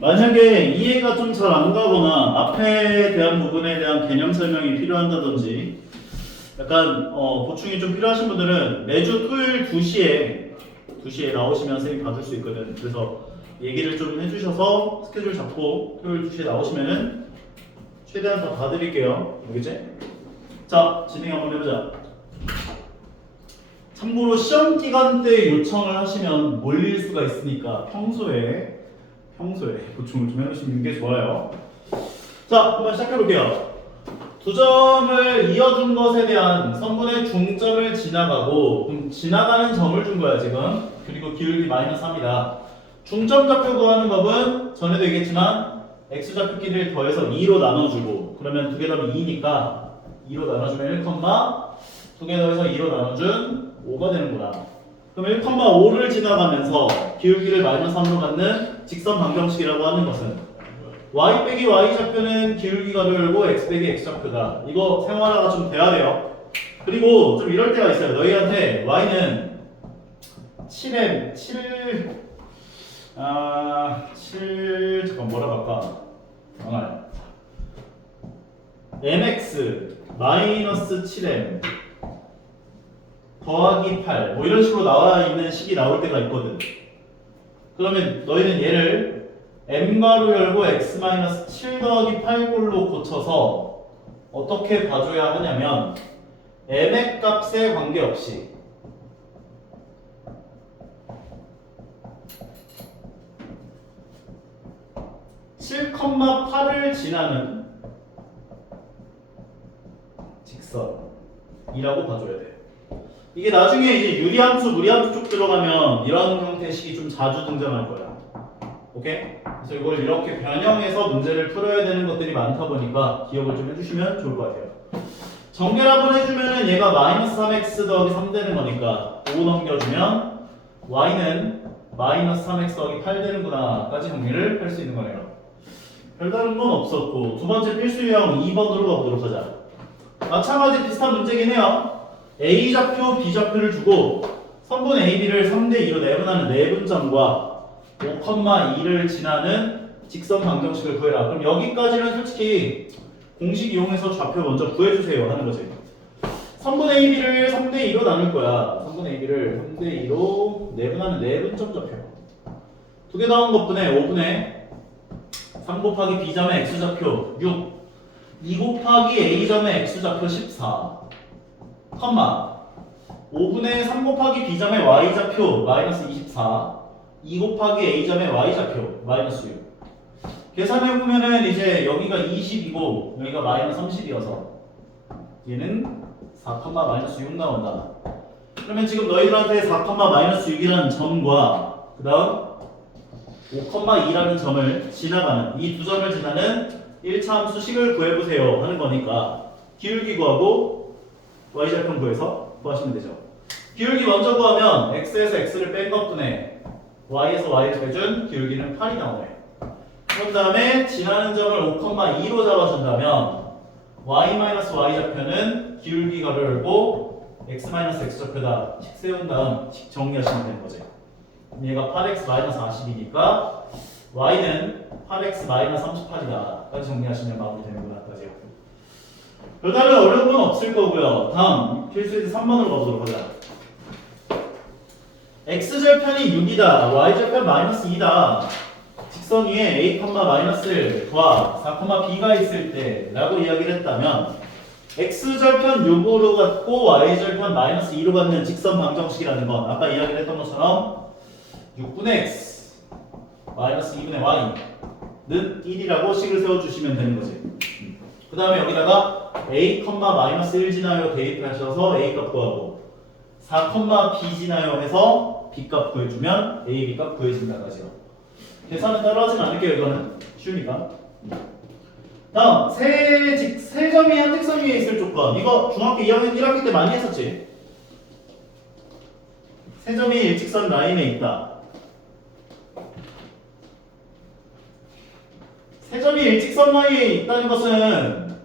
만약에 이해가 좀 잘 안 가거나 앞에 대한 부분에 대한 개념 설명이 필요한다든지 약간 보충이 좀 필요하신 분들은 매주 토요일 2시에 나오시면 선생님이 받을 수 있거든. 그래서 얘기를 좀 해주셔서 스케줄 잡고 토요일 2시에 나오시면은 최대한 다 봐드릴게요. 알겠지? 자, 진행 한번 해보자. 참고로 시험 기간 때 요청을 하시면 몰릴 수가 있으니까 평소에 보충을 좀 해놓으시는 게 좋아요. 자, 한번 시작해볼게요. 두 점을 이어준 것에 대한 성분의 중점을 지나가고, 그럼 지나가는 점을 준 거야 지금. 그리고 기울기 마이너스 3이다. 중점 좌표 구하는 법은 전에도 얘기했지만 x좌표끼리를 더해서 2로 나눠주고, 그러면 두 개 더하면 2니까 2로 나눠주면 1, 두 개 더해서 2로 나눠준 5가 되는구나. 그럼 1,5를 지나가면서 기울기를 마이너스 3으로 갖는 직선 방정식이라고 하는 것은 y 빼기 y 좌표는 기울기가 열고 x 빼기 x 좌표다. 이거 생활화가 좀 돼야 돼요. 그리고 좀 이럴 때가 있어요. 너희한테 y는 7 잠깐 뭐라 할까? mx 마이너스 7m 더하기 8 뭐 이런 식으로 나와 있는 식이 나올 때가 있거든. 그러면 너희는 얘를 m가로 열고 x-7 더하기 8꼴로 고쳐서 어떻게 봐줘야 하냐면 m의 값에 관계없이 (7,8을) 지나는 직선이라고 봐줘야 돼. 이게 나중에 이제 유리함수, 무리함수 쪽 들어가면 이런 형태의 식이 좀 자주 등장할 거야. 오케이? 그래서 이걸 이렇게 변형해서 문제를 풀어야 되는 것들이 많다 보니까 기억을 좀 해주시면 좋을 것 같아요. 정렬 한번 해주면은 얘가 마이너스 3x 더하기 3 되는 거니까 5 넘겨주면 y는 마이너스 3x 더하기 8 되는구나 까지 정리를 할 수 있는 거네요. 별다른 건 없었고, 두 번째 필수 유형 2번으로 가보도록 하자. 마찬가지 비슷한 문제긴 해요. A 좌표, B 좌표를 주고 선분 AB를 3대2로 내분하는 내분점과 5,2를 지나는 직선 방정식을 구해라. 그럼 여기까지는 솔직히 공식 이용해서 좌표 먼저 구해주세요 하는 거지. 선분 AB를 3대2로 나눌 거야. 선분 AB를 3대2로 내분하는 내분점 좌표. 두 개 나온 것분에 5분의 3 곱하기 B점의 X좌표 6 2 곱하기 A점의 X좌표 14 5분의 3 곱하기 B점의 Y좌표 마이너스 24 2 곱하기 A점의 Y좌표 마이너스 6 계산해보면은 이제 여기가 20이고 여기가 마이너스 30이어서 얘는 4, 마이너스 6 나온다. 그러면 지금 너희들한테 4, 마이너스 6이라는 점과 그 다음 5,2라는 점을 지나가는 이 두 점을 지나는 1차 함수 식을 구해보세요 하는 거니까 기울기 구하고 y좌표 구해서 구하시면 되죠. 기울기 먼저 구하면 x에서 x를 뺀 것분에 y에서 y를 빼준 기울기는 8이 나오네. 그런 다음에 지나는 점을 5,2로 잡아준다면 y-y좌표는 기울기 가로 열고 x-x좌표다 식 세운 다음 식 정리하시면 되는 거지. 얘가 8x-40이니까 y는 8x-38이다 까지 정리하시면 마무리되는구나 까지요. 별다른 어려운 건 없을 거고요. 다음 필수에서 3번으로 가보도록 하자. x절편이 6이다 y절편 마이너스 2다. 직선 위에 a, 마이너스1과 4, b가 있을 때 라고 이야기를 했다면 x절편 6으로 갖고 y절편 마이너스 2로 갖는 직선 방정식이라는 건 아까 이야기를 했던 것처럼 6분의 x 마이너스 2분의 y는 1이라고 식을 세워주시면 되는 거지. 그 다음에 여기다가 a, 마이너스 1 지나요 대입하셔서 a 값 구하고 4, b 지나요 해서 b 값 구해주면 a, b 값 구해진다 까지요. 계산은 따로 하진 않을게요. 이거는 쉬우니까. 다음 세 점이 한 직선 위에 있을 조건. 이거 중학교 2학년 1학기 때 많이 했었지. 세 점이 일직선 라인에 있다. 세 점이 일직선 라인에 있다는 것은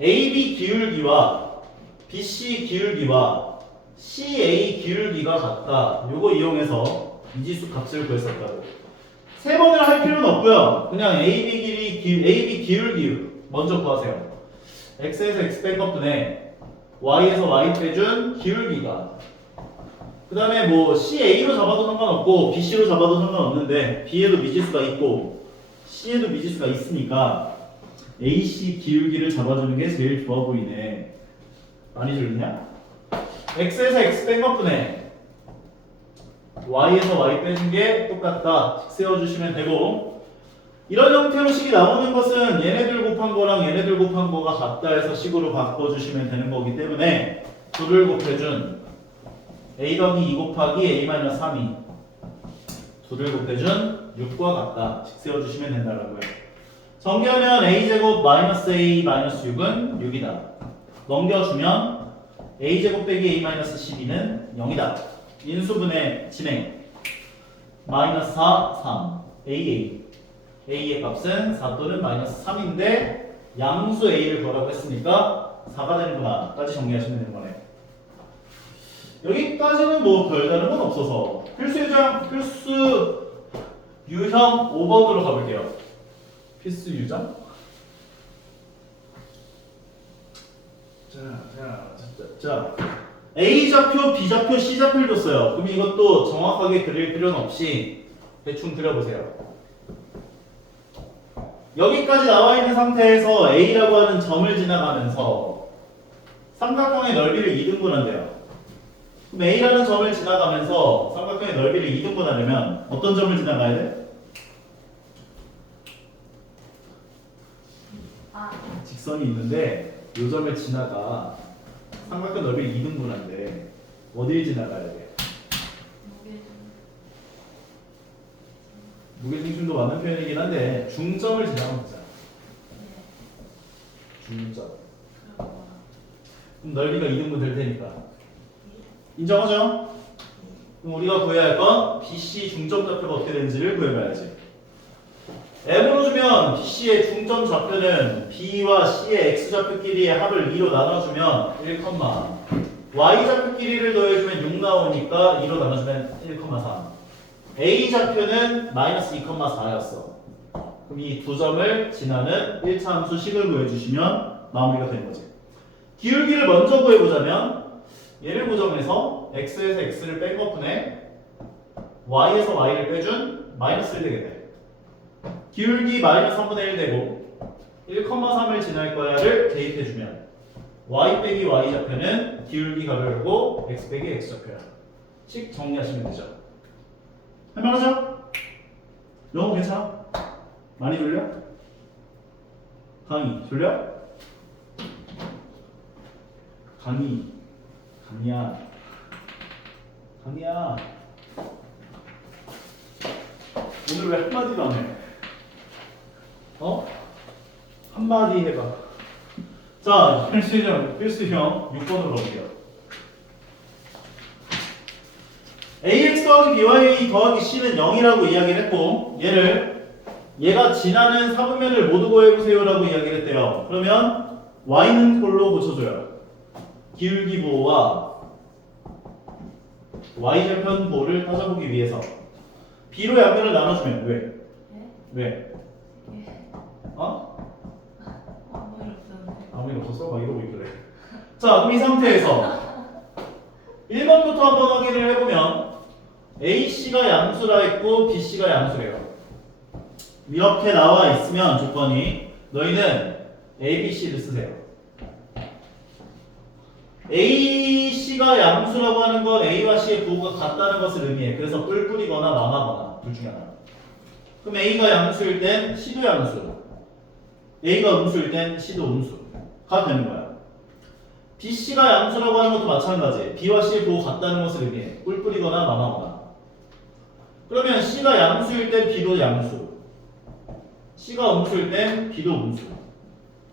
AB 기울기와 BC 기울기와 CA 기울기가 같다. 요거 이용해서 이지수 값을 구했었다고. 세 번을 할 필요는 없고요. 그냥 AB 기울기 먼저 구하세요. x에서 x 뺀 것분에 y에서 y 빼준 기울기가. 그 다음에 뭐 CA로 잡아도 상관없고 BC로 잡아도 상관없는데 B에도 미지수가 있고 C에도 미지수가 있으니까 AC 기울기를 잡아주는 게 제일 좋아 보이네. 많이 들리냐? x에서 x 뺀 것분에 y에서 y 빼준 게 똑같다. 세워주시면 되고, 이런 형태로 식이 나오는 것은 얘네들 곱한 거랑 얘네들 곱한 거가 같다 해서 식으로 바꿔주시면 되는 거기 때문에 둘을 곱해준 a 더하기 2 곱하기 a 마이너스 3이 둘을 곱해준 6과 같다. 식 세워주시면 된다라고요. 전개하면 a제곱 마이너스 a 마이너스 6은 6이다. 넘겨주면 a제곱 빼기 a 마이너스 12는 0이다. 인수분해 진행. 마이너스 4, 3 a의 값은 4 또는 마이너스 3인데 양수 a를 구하라고 했으니까 4가 되는구나 까지 정리하시면 되는 거네. 여기까지는 뭐 별다른 건 없어서 필수 유형 5번으로 가볼게요. 필수 유형? 자, A 좌표, B 좌표, C 좌표를 줬어요. 그럼 이것도 정확하게 그릴 필요는 없이 대충 그려보세요. 여기까지 나와 있는 상태에서 A라고 하는 점을 지나가면서 삼각형의 넓이를 2등분한대요. 그럼 A라는 점을 지나가면서 삼각형의 넓이를 2등분하려면 어떤 점을 지나가야 돼? 직선이 있는데 이 점을 지나가 삼각형 넓이를 2등분한데 어디를 지나가야 돼? 무게중심도 맞는 표현이긴 한데 중점을 지나가면 되잖아. 중점. 그럼 넓이가 2등분 될 테니까 인정하죠? 그럼 우리가 구해야 할 건 BC 중점 좌표가 어떻게 되는지를 구해봐야지. M으로 주면 BC의 중점 좌표는 B와 C의 X좌표끼리의 합을 2로 나눠주면 1, Y좌표끼리를 더해주면 6 나오니까 2로 나눠주면 1,3. A좌표는 마이너스 2,4였어. 그럼 이 두 점을 지나는 1차 함수 식을 구해주시면 마무리가 되는 거지. 기울기를 먼저 구해보자면 얘를 고정해서 X에서 X를 뺀 것분에 Y에서 Y를 빼준 마이너스 1 되겠네. 기울기 마이너스 3분의 1 되고 1,3을 지날 거야를 대입해주면 y 빼기 y 좌표는 기울기 값이고 x 빼기 x 좌표야. 식 정리하시면 되죠. 할만하죠? 영어 괜찮아? 많이 졸려? 강의 졸려? 강의야 오늘 왜 한마디도 안 해? 한마디 해봐. 자, 필수형 6번으로 넘겨요. ax 더하기 by 더하기 c는 0이라고 이야기를 했고 얘가 지나는 사분면을 모두 구해보세요 라고 이야기를 했대요. 그러면 y는 꼴로 고쳐줘요. 기울기 보호와 y절편 보호를 따져보기 위해서 b로 양면을 나눠주면 왜? 아무 일 없었어? 막 이러고 있길래. 자, 그럼 이 상태에서 1번부터 한번 확인을 해보면 AC가 양수라 했고 BC가 양수래요. 이렇게 나와 있으면 조건이 너희는 ABC를 쓰세요. AC가 양수라고 하는 건 A와 C의 부호가 같다는 것을 의미해. 그래서 뿔뿔이거나 망하거나 둘 중에 하나. 그럼 A가 양수일 땐 C도 양수, A가 음수일 땐 C도 음수가 되는 거야. BC가 양수라고 하는 것도 마찬가지. B와 C의 부호 같다는 것을 의미해. 뿔뿔이거나 망하거나. 그러면 C가 양수일 땐 B도 양수, C가 음수일 땐 B도 음수.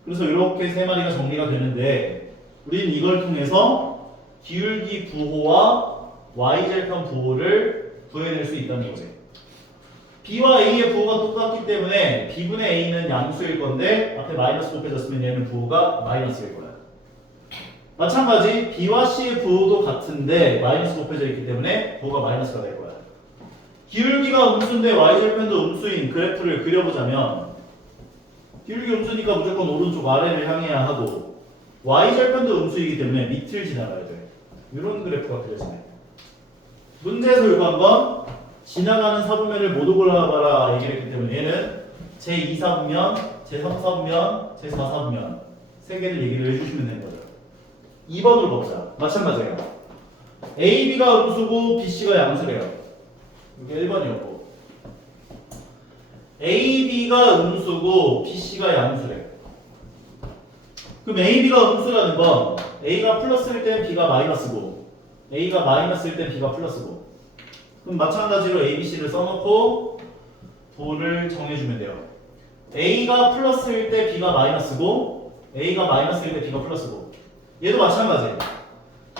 그래서 이렇게 세 마리가 정리가 되는데 우리는 이걸 통해서 기울기 부호와 y절편 부호를 구해낼 수 있다는 거지. B와 A의 부호가 똑같기 때문에 B분의 A는 양수일 건데 앞에 마이너스 곱해졌으면 얘는 부호가 마이너스일 거야. 마찬가지 B와 C의 부호도 같은데 마이너스 곱해져 있기 때문에 부호가 마이너스가 될 거야. 기울기가 음수인데 y절편도 음수인 그래프를 그려보자면 기울기 음수니까 무조건 오른쪽 아래를 향해야 하고 y절편도 음수이기 때문에 밑을 지나가야 돼. 이런 그래프가 그려지네. 문제에서 요구한 건 지나가는 사분면을 모두 골라봐라 얘기를 했기 때문에 얘는 제2사분면, 제3사분면, 제4사분면 세 개를 얘기를 해주시면 되는 거죠. 2번으로 보자. 마찬가지예요. A, B가 음수고 B, C가 양수래요. 이게 1번이었고 A, B가 음수고 B, C가 양수래. 그럼 A, B가 음수라는 건 A가 플러스일 땐 B가 마이너스고 A가 마이너스일 땐 B가 플러스고 그럼 마찬가지로 A, B, C를 써놓고 부호를 정해주면 돼요. A가 플러스일 때 B가 마이너스고 A가 마이너스일 때 B가 플러스고 얘도 마찬가지예요.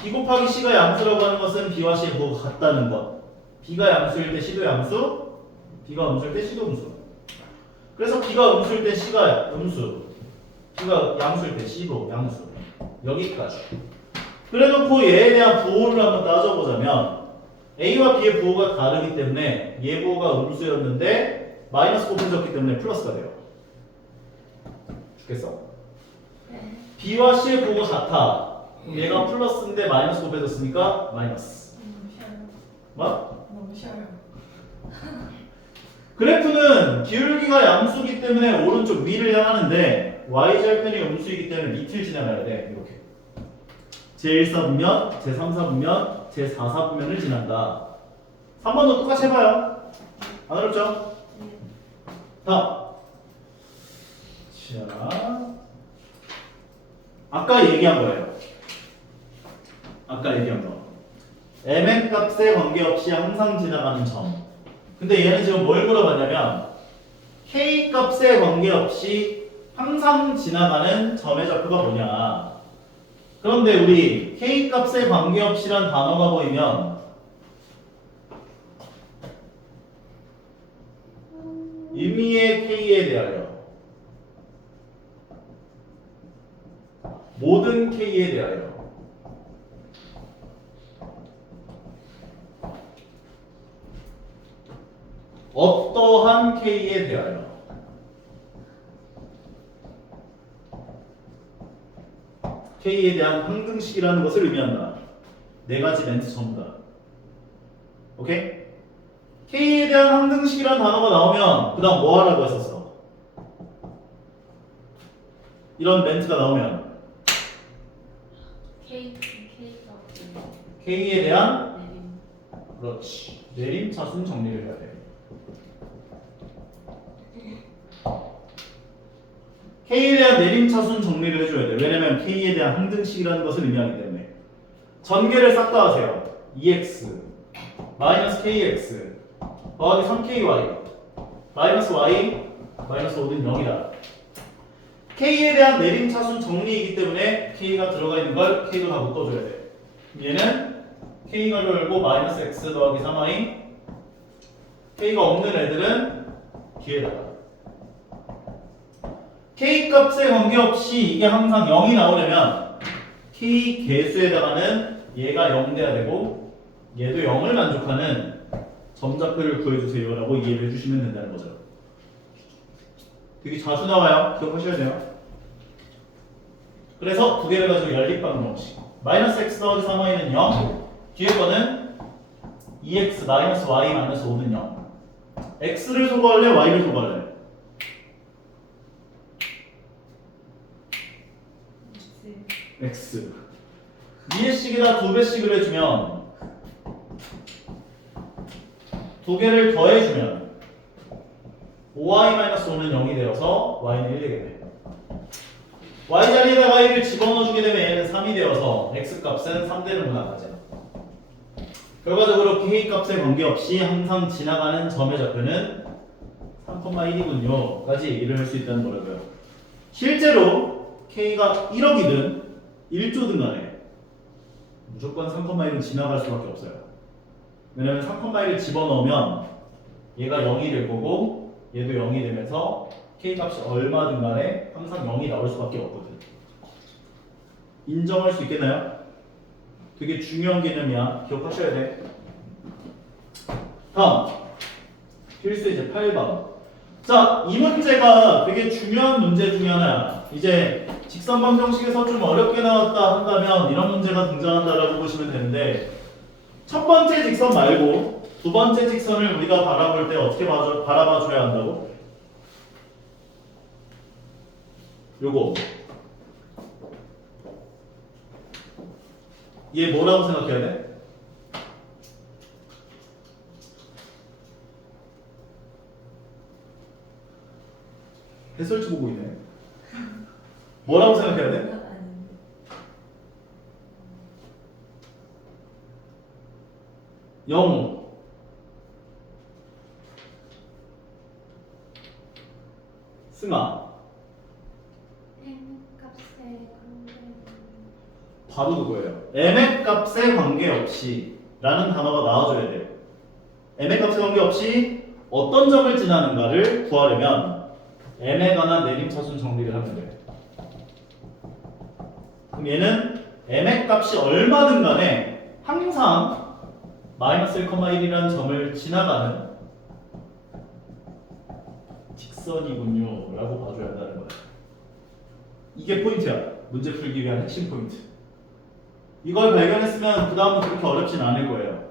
B 곱하기 C가 양수라고 하는 것은 B와 C의 부호가 같다는 것. B가 양수일 때 C도 양수, B가 음수일 때 C도 음수. 그래서 B가 음수일 때 C가 음수, B가 양수일 때 C도 양수. 여기까지. 그래놓고 얘에 대한 부호를 한번 따져보자면 A와 B의 부호가 다르기 때문에 얘 부호가 음수였는데 마이너스 곱해졌기 때문에 플러스가 돼요. 죽겠어? B와 C의 부호가 같아. 그럼 얘가 플러스인데 마이너스 곱해졌으니까 마이너스. 뭐? 너무 쉬워요. 그래프는 기울기가 양수기 때문에 오른쪽 위를 향하는데 y절편이 음수이기 때문에 밑을 지나가야 돼. 이렇게 제1사분면, 제3사분면, 제4사분면을 지난다. 3번도 똑같이 해봐요. 안 어렵죠? 다음. 자, 아까 얘기한 거예요. 아까 얘기한 거. mn 값에 관계없이 항상 지나가는 점. 근데 얘는 지금 뭘 물어봤냐면 k 값에 관계없이 항상 지나가는 점의 좌표가 뭐냐. 그런데 우리 k 값에 관계없이란 단어가 보이면 의미의 k에 대하여 모든 k에 대하여 어떠한 k에 대하여 k에 대한 항등식이라는 것을 의미한다. 네 가지 멘트 전부 다. 오케이? k에 대한 항등식이라는 단어가 나오면 그 다음 뭐 하라고 했었어? 이런 멘트가 나오면 k에 대한 그렇지. 내림 차순 정리를 해야 돼. k에 대한 내림 차순 정리를 해줘야 돼. 왜냐면 k에 대한 항등식이라는 것을 의미하기 때문에. 전개를 싹 다 하세요. 2x 마이너스 kx 더하기 3ky 마이너스 y 마이너스 5는 0이다. k에 대한 내림 차순 정리이기 때문에 k가 들어가 있는 걸 k도 다 묶어줘야 돼. 얘는 k가 열고 마이너스 x 더하기 3y k가 없는 애들은 뒤에다가 k 값에 관계없이 이게 항상 0이 나오려면 k 개수에다가는 얘가 0 돼야 되고 얘도 0을 만족하는 점좌표를 구해주세요 라고 이해를 해주시면 된다는 거죠. 되게 자주 나와요. 기억하셔야 돼요. 그래서 두 개를 가지고 연립방 방식 마이너스 x 더하기 3y는 0 뒤에 거는 2x 마이너스 y 마이너스 5는 0 x를 소거할래 y를 소거할래? x 2배씩이다 2배씩을 해주면 두 개를 더해주면 5y-5는 0이 되어서 y는 1 되겠네. y 자리에다가 1을 집어넣어주게 되면 얘는 3이 되어서 x 값은 3대는구나 가죠. 결과적으로 k 값에 관계없이 항상 지나가는 점의 좌표는 3,1이군요 까지 얘기를 할 수 있다는 거라고요. 실제로 k가 1억이든 1조든 간에 무조건 3,1은 지나갈 수밖에 없어요. 왜냐면 3,1을 집어넣으면 얘가 0이 될 거고 얘도 0이 되면서 k값이 얼마든 간에 항상 0이 나올 수밖에 없거든. 인정할 수 있겠나요? 되게 중요한 개념이야. 기억하셔야 돼. 다음 필수 이제 8번. 자, 이 문제가 되게 중요한 문제 중에 하나야. 이제 직선 방정식에서 좀 어렵게 나왔다 한다면 이런 문제가 등장한다라고 보시면 되는데, 첫 번째 직선 말고 두 번째 직선을 우리가 바라볼 때 어떻게 바라봐 줘야 한다고? 요거. 얘 뭐라고 생각해야 돼? 해설지 보고 있네. 뭐라고 생각해야 돼? 영호. 승아. 바로 그거예요. m의 값에 관계없이 라는 단어가 나와줘야 돼요. m의 값에 관계없이 어떤 점을 지나는가를 구하려면 m에 관한 내림차순 정리를 하면 돼요. 그럼 얘는 m의 값이 얼마든 간에 항상 마이너스 1,1이라는 점을 지나가는 직선이군요 라고 봐줘야 한다는 거야. 이게 포인트야. 문제 풀기 위한 핵심 포인트. 이걸 발견했으면 그 다음은 그렇게 어렵진 않을 거예요.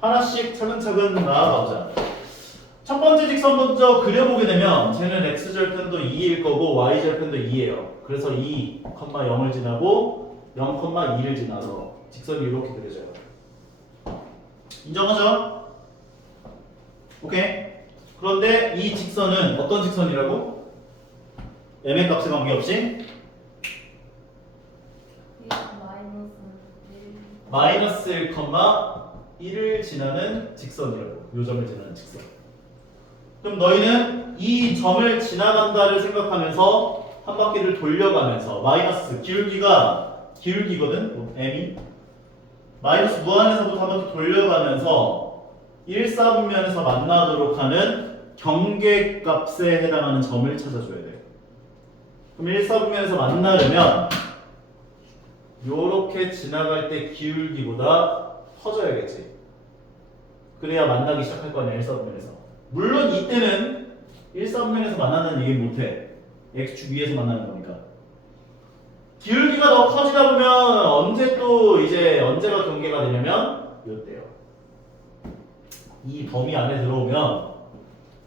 하나씩 차근차근 나아가보자. 첫 번째 직선 먼저 그려보게 되면 쟤는 x절편도 2일 거고 y절편도 2예요. 그래서 2, 0을 지나고 0, 2를 지나서 직선이 이렇게 그려져요. 인정하죠? 오케이. 그런데 이 직선은 어떤 직선이라고? m의 값에 관계없이 마이너스 1,1을 지나는 직선이라고. 요 점을 지나는 직선. 그럼 너희는 이 점을 지나간다를 생각하면서 한 바퀴를 돌려가면서 마이너스 기울기거든. m이 마이너스 무한에서부터 한 바퀴 돌려가면서 1사분면에서 만나도록 하는 경계값에 해당하는 점을 찾아줘야 돼. 그럼 1사분면에서 만나려면 요렇게 지나갈 때 기울기보다 커져야겠지. 그래야 만나기 시작할 거 아니야, 1사분면에서. 물론 이때는 1사분면에서 만나는 얘기 못해. x축 위에서 만나는 거니까. 기울기가 더 커지다 보면 언제가 경계가 되냐면 요때요. 이 범위 안에 들어오면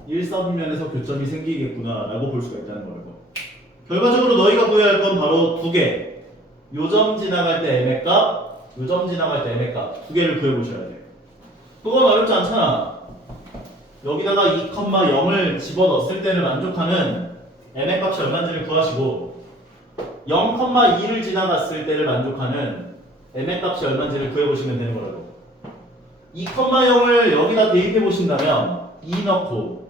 1사분면에서 교점이 생기겠구나 라고 볼 수가 있다는 거고. 결과적으로 너희가 구해야 할 건 바로 두 개. 요점 지나갈 때 m의 값, 요점 지나갈 때 m의 값 두 개를 구해보셔야 돼. 그건 어렵지 않잖아. 여기다가 2,0을 집어넣었을 때를 만족하는 m의 값이 얼마인지를 구하시고 0,2를 지나갔을 때를 만족하는 m의 값이 얼마인지를 구해보시면 되는 거라고. 2,0을 여기다 대입해 보신다면 2 넣고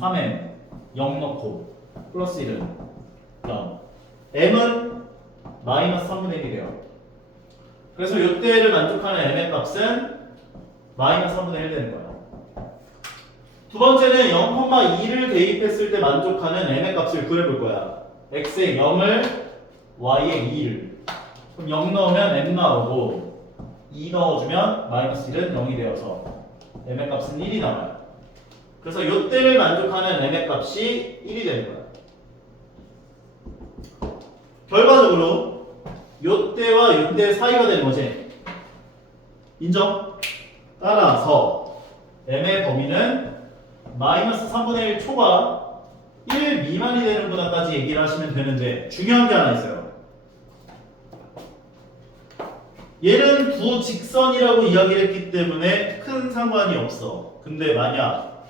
3m 0 넣고 플러스 1은 0 m은 마이너스 3분의 1이 돼요. 그래서 이때를 만족하는 m의 값은 마이너스 3분의 1 되는 거야. 두 번째는 0,2를 대입했을 때 만족하는 m의 값을 구해볼 거야. x에 0을 y에 2를. 그럼 0 넣으면 m 나오고 2 넣어주면 마이너스 1은 0이 되어서 m의 값은 1이 나와요. 그래서 이때를 만족하는 m의 값이 1이 되는 거야. 결과적으로 요때와 요때 사이가 되는 거지. 인정? 따라서 m의 범위는 마이너스 3분의 1 초과 1 미만이 되는구나까지 얘기를 하시면 되는데 중요한 게 하나 있어요. 얘는 두 직선이라고 이야기를 했기 때문에 큰 상관이 없어. 근데 만약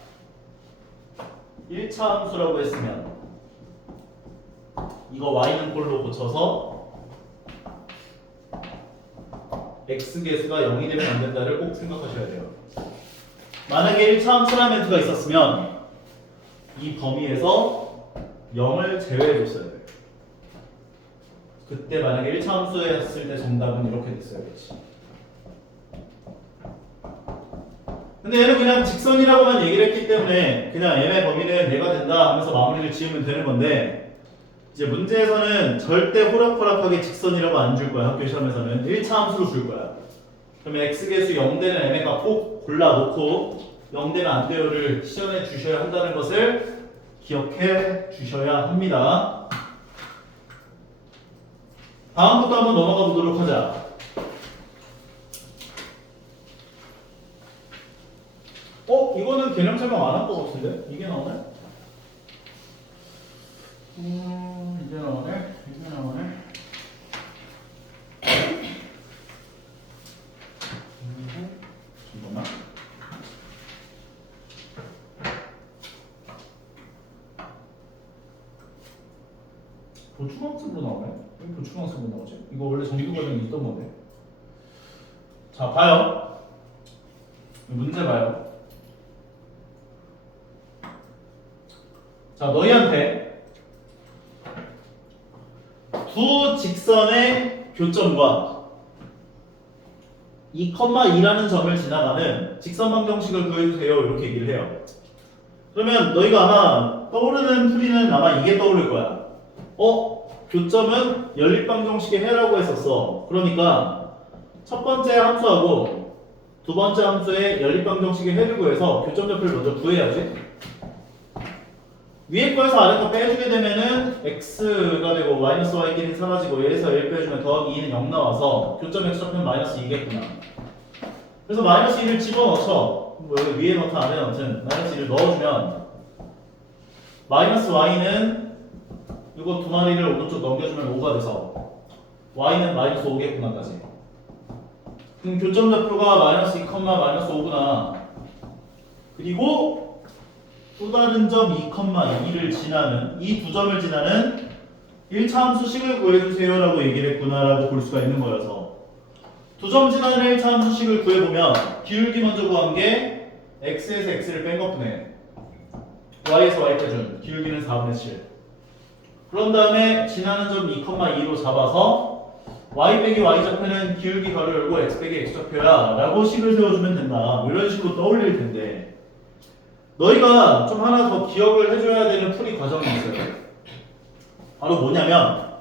1차 함수라고 했으면 이거 y는 꼴로 고쳐서 x계수가 0이 되면 안 된다를 꼭 생각하셔야 돼요. 만약에 1차 함수라는 멘트가 있었으면 이 범위에서 0을 제외해 줬어야 돼요. 그때 만약에 1차 함수였을 때 정답은 이렇게 됐어야겠지. 근데 얘는 그냥 직선이라고만 얘기를 했기 때문에 그냥 m의 범위는 얘가 된다 하면서 마무리를 지으면 되는 건데 이제 문제에서는 절대 호락호락하게 직선이라고 안 줄 거야. 학교 시험에서는 1차 함수로 줄 거야. 그러면 x계수 0되는 m가 꼭 골라놓고 0되면 안 돼요를 시연해 주셔야 한다는 것을 기억해 주셔야 합니다. 다음부터 한번 넘어가 보도록 하자. 이거는 개념 설명 안 한 것 같은데? 이게 나오네? 이제 나오네? 이제 나오네? 잠깐만. 보충학습으로 나오네? 왜 보충학습으로 나오지? 이거 원래 정규 과정에 있던 건데. 자, 봐요. 문제 봐요. 자, 너희한테 두 직선의 교점과 2,2라는 점을 지나가는 직선 방정식을 구해주세요. 이렇게 얘기를 해요. 그러면 너희가 아마 떠오르는 풀이는 아마 이게 떠오를 거야. 교점은 연립방정식의 해라고 했었어. 그러니까 첫 번째 함수하고 두 번째 함수의 연립방정식의 해를 구해서 교점좌표를 먼저 구해야지. 위에 거에서 아래 거 빼주게 되면은 x가 되고 마이너스 y끼리는 사라지고 1에서 1 빼주면 더하기 2는 0 나와서 교점 x좌표는 마이너스 2겠구나. 그래서 마이너스 2를 집어넣죠. 뭐 여기 위에 넣든 아래 넣든 마이너스 2를 넣어주면 마이너스 y는 이거 두 마리를 오른쪽 넘겨주면 5가 돼서 y는 마이너스 5겠구나까지. 그럼 교점좌표가 마이너스 2, 마이너스 5구나. 그리고 또 다른 점 2,2를 지나는 이 두 점을 지나는 1차 함수식을 구해주세요 라고 얘기를 했구나 라고 볼 수가 있는 거여서 두 점 지나는 1차 함수식을 구해보면 기울기 먼저 구한 게 x에서 x를 뺀 것뿐에 y에서 y 빼준 기울기는 4분의 7. 그런 다음에 지나는 점 2,2로 잡아서 y 빼기 y 좌표는 기울기 괄호 열고 x 빼기 x 좌표야 라고 식을 세워주면 된다. 뭐 이런 식으로 떠올릴 텐데 너희가 좀 하나 더 기억을 해줘야 되는 풀이 과정이 있어요. 바로 뭐냐면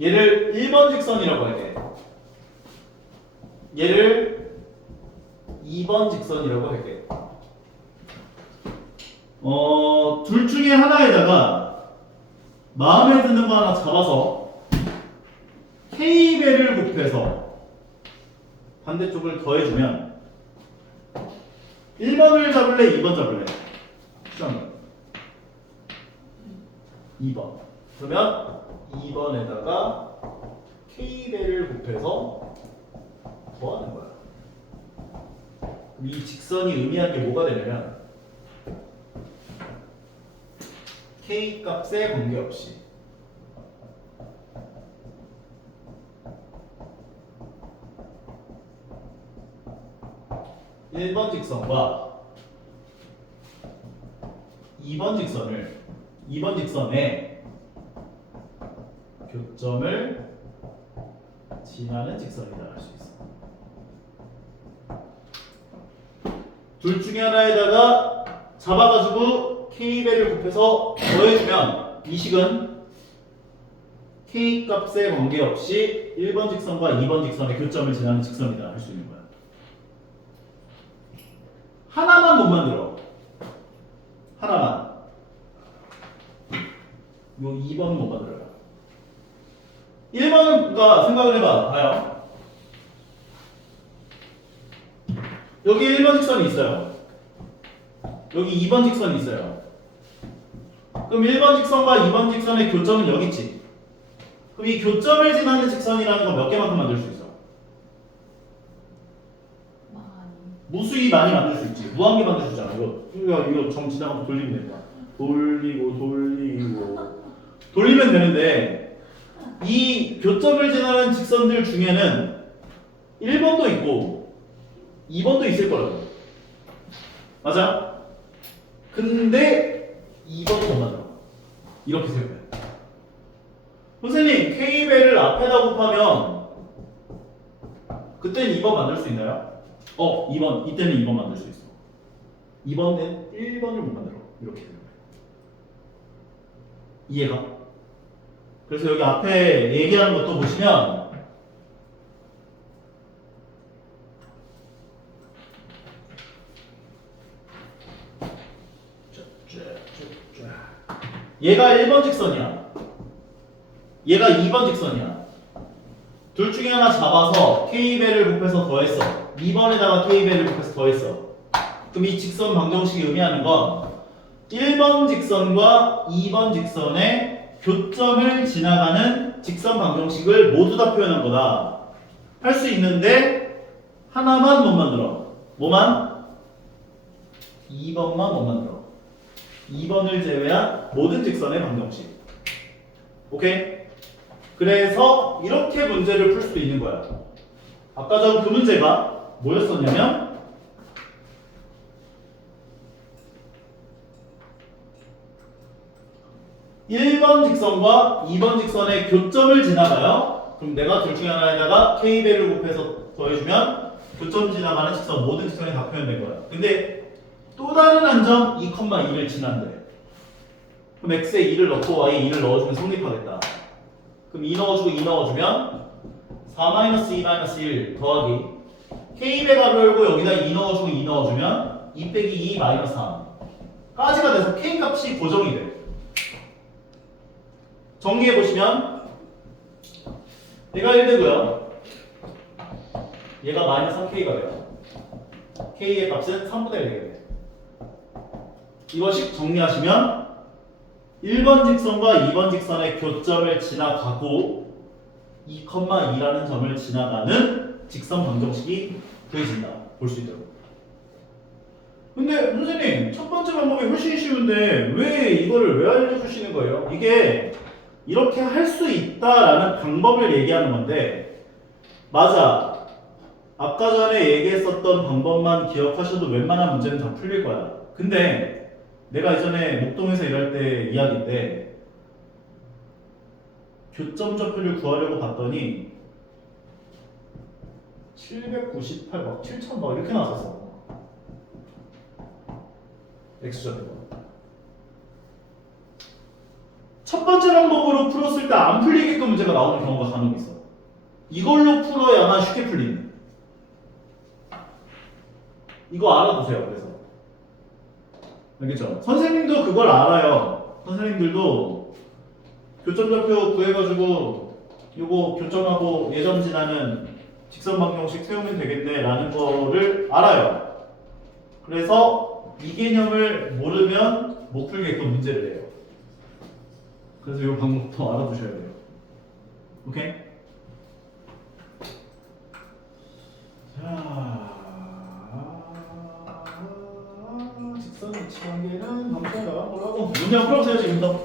얘를 1번 직선이라고 할게. 얘를 2번 직선이라고 할게. 둘 중에 하나에다가 마음에 드는 거 하나 잡아서 K배를 곱해서 반대쪽을 더해주면 1번을 잡을래? 2번 잡을래? 시험 2번. 그러면 2번에다가 K배를 곱해서 더하는 거야. 그럼 이 직선이 의미하는 게 뭐가 되냐면 K 값에 관계없이 1번 직선과 2번 직선의 교점을 지나는 직선이다 할 수 있어. 둘 중에 하나에다가 잡아가지고 K배를 곱해서 더해주면 이 식은 K 값에 관계없이 1번 직선과 2번 직선의 교점을 지나는 직선이다 할 수 있는 거야. 하나만 못 만들어. 하나만. 요 2번은 못 만들어요. 1번은 그러니까 생각을 해봐. 봐요. 여기 1번 직선이 있어요. 여기 2번 직선이 있어요. 그럼 1번 직선과 2번 직선의 교점은 여기 있지. 그럼 이 교점을 지나는 직선이라는 건 몇 개만큼 만들 수 있어? 무수히 많이 만들 수 있지. 무한개 만들 수 있잖아. 이거 점 지나가면 돌리면 된다. 돌리면 되는데 이 교점을 지나는 직선들 중에는 1번도 있고 2번도 있을 거라고. 맞아? 근데 2번은 못 만들어. 이렇게 생각해. 선생님 K배를 앞에다 곱하면 그때는 2번 만들 수 있나요? 2번 이때는 2번 만들 수 있어. 2번은 1번을 못 만들어. 이렇게 생각해. 이해가? 그래서 여기 앞에 얘기하는 것도 보시면 얘가 1번 직선이야. 얘가 2번 직선이야. 둘 중에 하나 잡아서 K배를 곱해서 더했어. 2번에다가 K배를 곱해서 더했어. 그럼 이 직선 방정식이 의미하는 건 1번 직선과 2번 직선의 교점을 지나가는 직선 방정식을 모두 다 표현한 거다. 할 수 있는데 하나만 못 만들어. 뭐만? 2번만 못 만들어. 2번을 제외한 모든 직선의 방정식. 오케이? 그래서 이렇게 문제를 풀 수도 있는 거야. 아까 전 그 문제가 뭐였었냐면 1번 직선과 2번 직선의 교점을 지나가요. 그럼 내가 둘 중에 하나에다가 K배를 곱해서 더해주면 교점 지나가는 직선 모든 직선이 다 표현된 거야. 근데 또 다른 한 점 2,2를 지난대. 그럼 X에 2를 넣고 Y에 2를 넣어주면 성립하겠다. 그럼 2 넣어주고 2 넣어주면 4-2-1 더하기 K배 값을 열고 여기다 2 넣어주고 2 넣어주면 2 빼기 2 마이너스 3 까지가 돼서 K 값이 고정이 돼. 정리해보시면 얘가 1되고요. 얘가 마이너스 3K가 돼요. K의 값은 3분의 1이 돼요. 이것씩 정리하시면 1번 직선과 2번 직선의 교점을 지나가고 2,2라는 점을 지나가는 직선 방정식이 구해진다. 볼 수 있도록. 근데 선생님 첫 번째 방법이 훨씬 쉬운데 왜 이거를 왜 알려주시는 거예요? 이게 이렇게 할 수 있다라는 방법을 얘기하는 건데 맞아. 아까 전에 얘기했었던 방법만 기억하셔도 웬만한 문제는 다 풀릴 거야. 근데 내가 이전에 목동에서 일할 때 이야기인데 교점 좌표를 구하려고 봤더니 798 막 7,000 막 이렇게 나왔었어. X좌표가. 첫 번째 방법으로 풀었을 때 안 풀리게끔 문제가 나오는 경우가 간혹 있어. 이걸로 풀어야만 쉽게 풀리는. 이거 알아두세요. 그래서 알겠죠? 선생님도 그걸 알아요. 선생님들도 교점좌표 구해가지고 요거 교점하고 예점 지나는 직선 방정식 세우면 되겠네 라는 거를 알아요. 그래서 이 개념을 모르면 못 풀게끔 문제를 내요. 그래서 이 방법도 알아두셔야 돼요. 오케이? 자, 직선 위치 관계는 방정식가 뭐라고? 문제 한번 풀어보세요 지금부터.